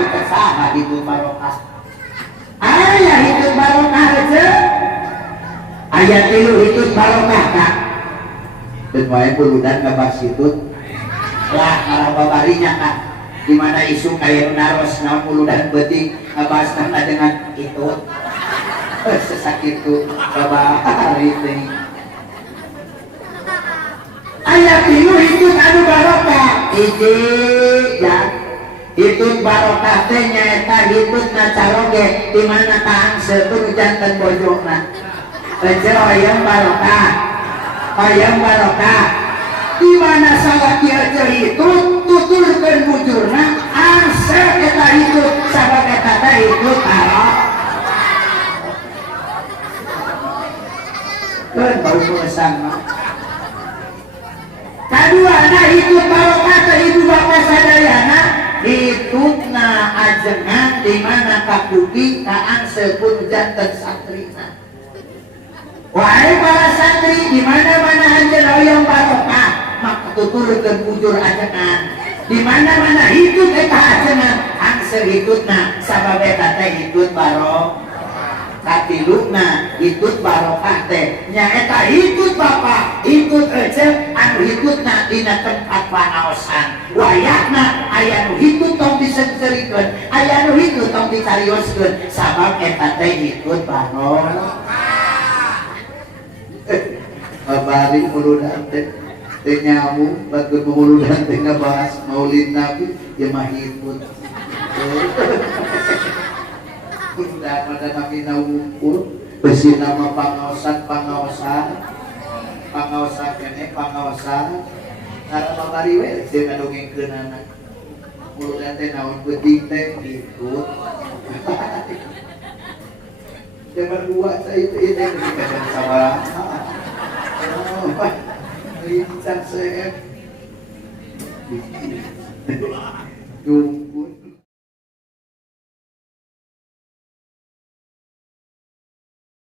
kita saha hidup barokah. Aya hidup barokah aja. Aya tilu hidup barokah kak. Dan wae puludan ngabas hitut. Lah kalau babarinya kak. Dimana isu kayak naros naon puludan beuting ngabas dengan hitut. Sesakit itu babari teh. Aya tilu hidup anu barokah. Hiji ya. Hitut barokah teh nyaeta hitutna caroge di mana tahang seun janten bojona. Ece hoyong barokah. Hoyong barokah. Di mana salah kieu hitut tuturkeun bujurna angse eta hitut sabab eta teh hitut barokah. Keun bau pesan mah. Kadua na hitut barokah teh ibu bapak sadayana hitutna ajengan di mana kakuki kaang sepun janten santrina. Wahai para santri di mana-mana anjeun hoyong barokah maka tuturkeun bujur ajengan. Di mana-mana hitut eta ajengan angse hitutna sabab eta teh hitut barokah. Katiluna hitut barokah teh nyaeta hitut bapak hitut ece anu hitutna dina tempat panaosan wayahna aya nu hitut tong disencerikeun aya nu hitut tong dicarioskeun sabab eta teh hitut barokah. Babari muludan teh nyamuk batur muludan teh ngabahas maulid nabi ya mah hitut. Bunda pada nabi nawungkul besi nama pangaosan kene pangaosan karena babari we dia ngadongengkeun anak muludan teh naon penting teh ikut zaman dua saya itu ini kadang sabar lincah saya jungkul